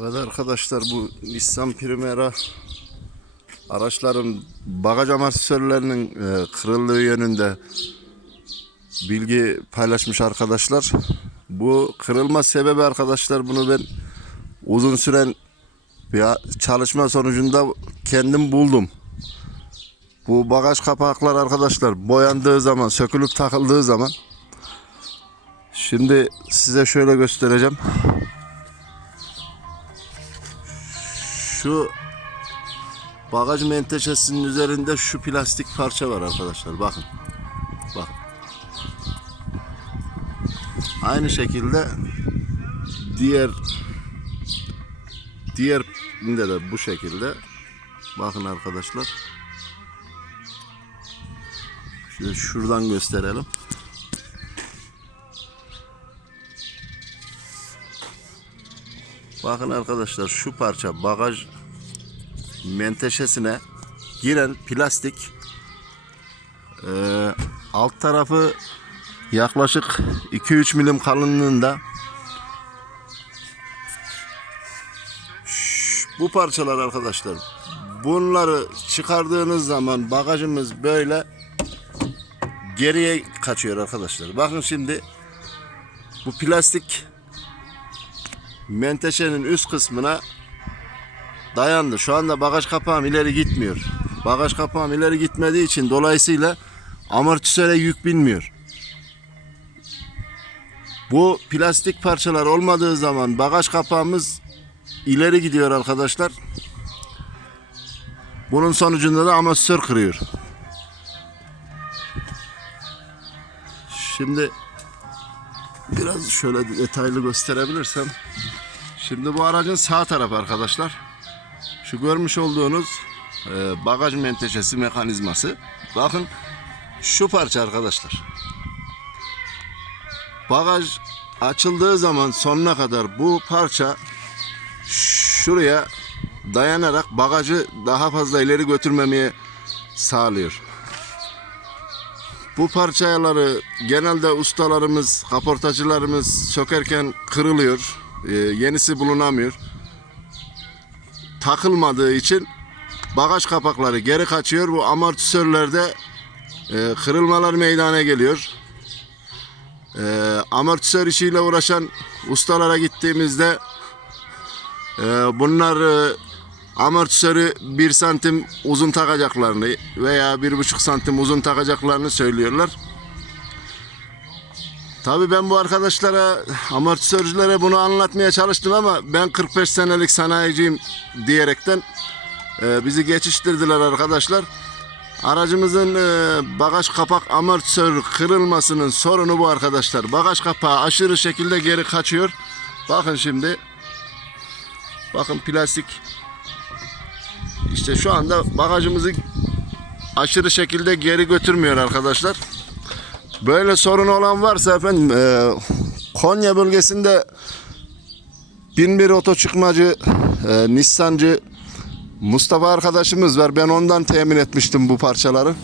Evet arkadaşlar bu Nissan Primera araçların bagaj amortisörlerinin e, kırıldığı yönünde bilgi paylaşmış arkadaşlar. Bu kırılma sebebi arkadaşlar bunu ben uzun süren bir çalışma sonucunda kendim buldum. Bu bagaj kapaklar arkadaşlar boyandığı zaman, sökülüp takıldığı zaman Şimdi size şöyle göstereceğim. Şu bagaj menteşesinin üzerinde şu plastik parça var arkadaşlar. Bakın. Bak. Aynı şekilde diğer diğerinde de bu şekilde. Bakın arkadaşlar. Şöyle şuradan gösterelim. Bakın arkadaşlar şu parça bagaj menteşesine giren plastik Ee, alt tarafı yaklaşık 2-3 milim kalınlığında. Bu parçalar arkadaşlar bunları çıkardığınız zaman bagajımız böyle geriye kaçıyor arkadaşlar. Bakın şimdi bu plastik menteşenin üst kısmına dayandı. Şu anda bagaj kapağım ileri gitmiyor. Bagaj kapağım ileri gitmediği için dolayısıyla amortisöre yük binmiyor. Bu plastik parçalar olmadığı zaman bagaj kapağımız ileri gidiyor arkadaşlar. Bunun sonucunda da amortisör kırıyor. Şimdi biraz şöyle detaylı gösterebilirsem. Şimdi bu aracın sağ tarafı arkadaşlar. Şu görmüş olduğunuz e, bagaj menteşesi mekanizması. Bakın şu parça arkadaşlar. Bagaj açıldığı zaman sonuna kadar bu parça şuraya dayanarak bagajı daha fazla ileri götürmemeye sağlıyor. Bu parçaları genelde ustalarımız, kaportacılarımız sökerken kırılıyor. Ee, yenisi bulunamıyor. Takılmadığı için bagaj kapakları geri kaçıyor. Bu amortisörlerde e, kırılmalar meydana geliyor. E, amortisör işiyle uğraşan ustalara gittiğimizde e, bunlar amortisörü 1 santim uzun takacaklarını veya 1,5 santim uzun takacaklarını söylüyorlar. Tabii ben bu arkadaşlara, amortisörcülere bunu anlatmaya çalıştım ama ben 45 senelik sanayiciyim diyerekten e, bizi geçiştirdiler arkadaşlar. Aracımızın e, bagaj kapak amortisör kırılmasının sorunu bu arkadaşlar. Bagaj kapağı aşırı şekilde geri kaçıyor. Bakın şimdi. Bakın plastik işte şu anda bagajımızı aşırı şekilde geri götürmüyor arkadaşlar. Böyle sorun olan varsa efendim e, Konya bölgesinde bin bir oto çıkmacı e, Nissancı Mustafa arkadaşımız var. Ben ondan temin etmiştim bu parçaları.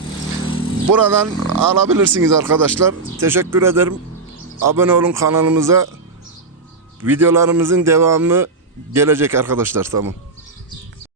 Buradan alabilirsiniz arkadaşlar. Teşekkür ederim. Abone olun kanalımıza. Videolarımızın devamı gelecek arkadaşlar. Tamam.